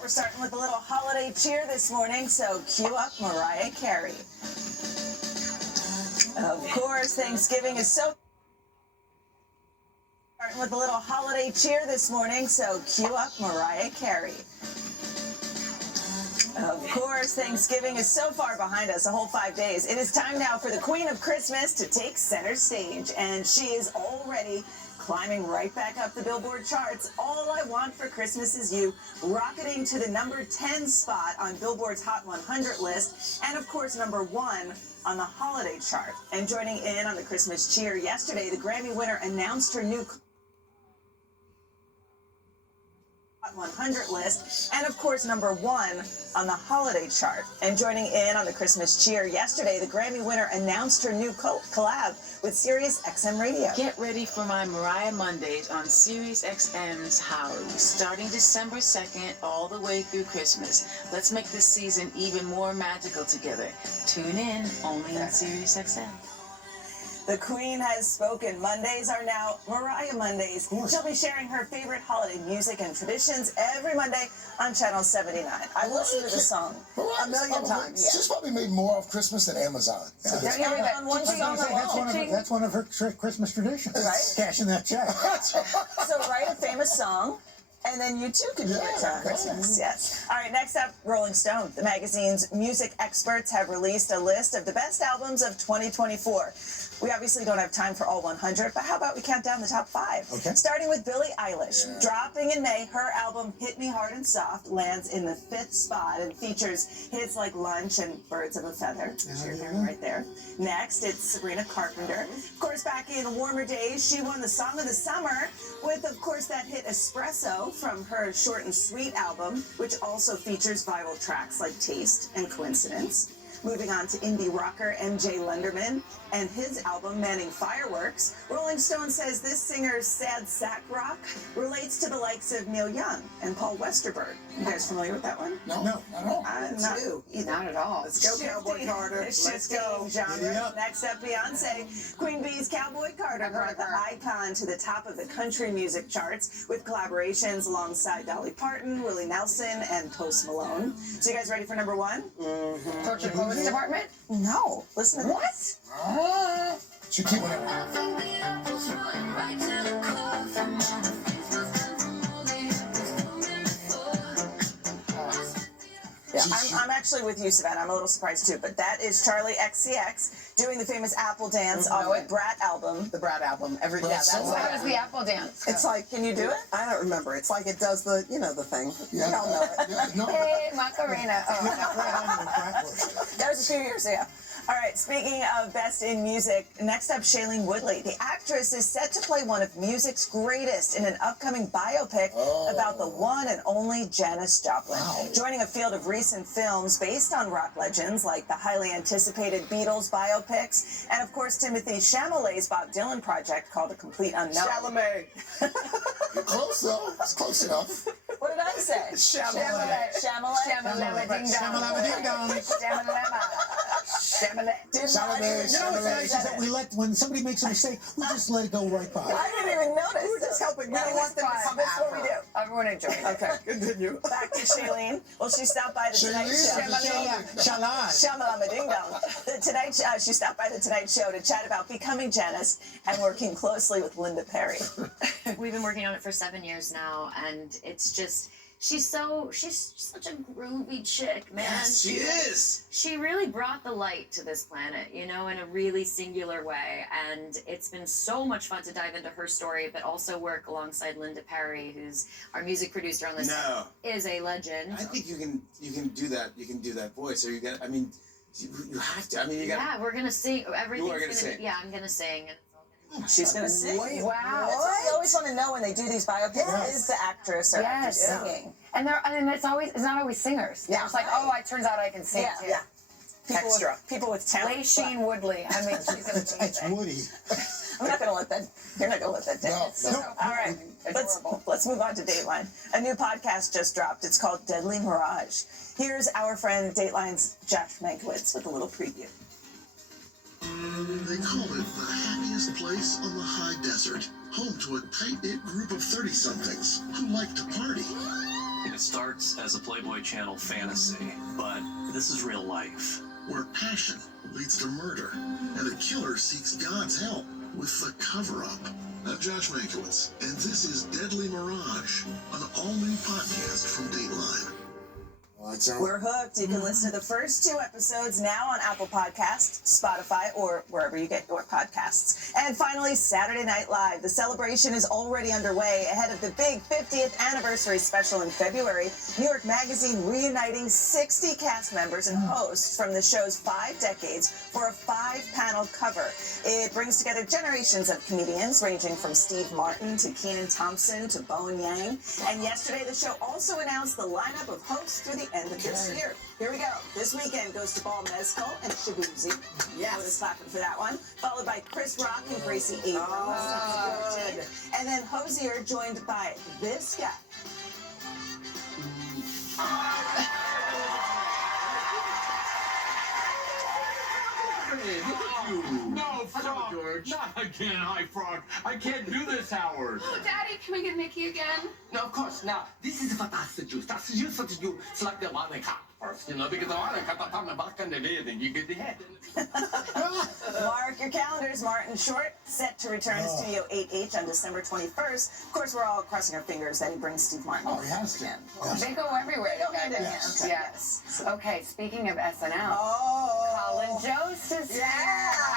We're starting with a little holiday cheer this morning, so cue up Mariah Carey. Of course, Thanksgiving is so... Starting with a little holiday cheer this morning, so cue up Mariah Carey. Of course, Thanksgiving is so far behind us, a whole 5 days. It is time now for the Queen of Christmas to take center stage, and she is already climbing right back up the Billboard charts. All I Want for Christmas Is You, rocketing to the number 10 spot on Billboard's Hot 100 list, and of course number 1 on the holiday chart. And joining in on the Christmas cheer yesterday, the Grammy winner announced her new Hot 100 list, and of course number 1 on the holiday chart. And joining in on the Christmas cheer yesterday, the Grammy winner announced her new collab with Sirius XM Radio. Get ready for my Mariah Mondays on Sirius XM's Holly, starting December 2nd all the way through Christmas. Let's make this season even more magical together. Tune in only on Sirius XM. The Queen has spoken. Mondays are now Mariah Mondays. She'll be sharing her favorite holiday music and traditions every Monday on Channel 79. I've listened to the song a million times. She's probably made more off Christmas than Amazon. On one song alone. That's one of her Christmas traditions. Right? Cashing that check. So write a famous song, and then you too could do it on Christmas. Yes. All right, next up, Rolling Stone. The magazine's music experts have released a list of the best albums of 2024. We obviously don't have time for all 100, but how about we count down the top 5? Okay. Starting with Billie Eilish. Dropping in May, her album Hit Me Hard and Soft lands in the 5th spot and features hits like Lunch and Birds of a Feather, which you're hearing right there. Next, it's Sabrina Carpenter. Of course, back in warmer days, she won the Song of the Summer with, of course, that hit Espresso from her Short and Sweet album, which also features viral tracks like Taste and Coincidence. Moving on to indie rocker MJ Lenderman and his album Manning Fireworks. Rolling Stone says this singer's sad sack rock relates to the likes of Neil Young and Paul Westerberg. You guys familiar with that one? No, not at all. Not either. Not at all. Let's go, Cowboy Carter. Let's go. Genre. Next up, Beyonce. Queen Bee's Cowboy Carter brought the icon to the top of the country music charts with collaborations alongside Dolly Parton, Willie Nelson, and Post Malone. So you guys ready for number 1? Torture Poets Department? No. Listen to this. She keep winning. Yeah, I'm actually with you, Savannah. I'm a little surprised too, but that is Charlie XCX doing the famous Apple Dance off the Brat album. The Brat album. How does the Apple dance? It's like, can you do it? I don't remember. It's like it does the, the thing. Yeah. You all know it. Hey, Macarena. That was a few years ago. All right, speaking of best in music, next up, Shailene Woodley. The actress is set to play one of music's greatest in an upcoming biopic about the one and only Janis Joplin. Joining a field of recent films based on rock legends like the highly anticipated Beatles biopics, and of course, Timothy Chalamet's Bob Dylan project called A Complete Unknown. Chalamet. You're close, though. It's close enough. What did I say? Chalamet. Shamalama ding dong. Shamalama ding dong. Shamalama. You know what's nice is that we let, when somebody makes a mistake, we just let it go right by. I didn't even notice. We're just helping. We don't want them to come That's what we after. do. Everyone enjoy it. Okay, continue. Back to Shailene. Well, she stopped by the Tonight Show. Shamalama ding dong. She stopped by the Tonight Show to chat about becoming Janis and working closely with Linda Perry. We've been working on it for 7 years now, and it's just, she's such a groovy chick, man. Yes, she is. She really brought the light to this planet, in a really singular way, and it's been so much fun to dive into her story, but also work alongside Linda Perry, who's our music producer on this. Is a legend. I think you can do that. You can do that voice. Or you get. I mean, you have to. I mean, you got. Yeah, we're gonna sing. Everything's gonna sing. Yeah, I'm gonna sing. And She's going to sing. Wow. That's what we always want to know when they do these biopics. Is the actress or actress singing? And it's not always singers. Yeah. It's like, it turns out I can sing too. Yeah. People with talent. Shailene Woodley. I mean, she's amazing. It's Woody. I'm not going to let that. You're not going to let that down. No. All right. Let's move on to Dateline. A new podcast just dropped. It's called Deadly Mirage. Here's our friend Dateline's Josh Mankiewicz with a little preview. They call it the happiest place on the high desert, home to a tight-knit group of 30-somethings who like to party. It starts as a Playboy Channel fantasy, but this is real life. Where passion leads to murder, and a killer seeks God's help with the cover-up. I'm Josh Mankiewicz, and this is Deadly Mirage, an all-new podcast from Dateline. We're hooked. You can listen to the first 2 episodes now on Apple Podcasts, Spotify, or wherever you get your podcasts. And finally, Saturday Night Live. The celebration is already underway ahead of the big 50th anniversary special in February. New York Magazine reuniting 60 cast members and hosts from the show's 5 decades for a 5-panel cover. It brings together generations of comedians ranging from Steve Martin to Kenan Thompson to Bowen Yang. And yesterday, the show also announced the lineup of hosts through the end of this year. Here we go. This weekend goes to Ball Mezcal and Shabuzi. Yeah, I was clapping for that one. Followed by Chris Rock and Gracie Abrams. Oh, good. And then Hosier joined by this guy. No, Frog! Not again, Hi Frog! I can't do this, Howard! Oh, Daddy, can we get Mickey again? No, of course. Now, this is what that's the juice. That's the juice that you select the one cut first, because the one cut the time back in the day, then you get the head. Mark your calendars. Martin Short set to return to Studio 8H on December 21st. Of course, we're all crossing our fingers that he brings Steve Martin. Oh, he has to. They go everywhere. They go everywhere. Yes. Okay. Yes. Okay, speaking of SNL, Oh. Colin Jost is here. Yeah.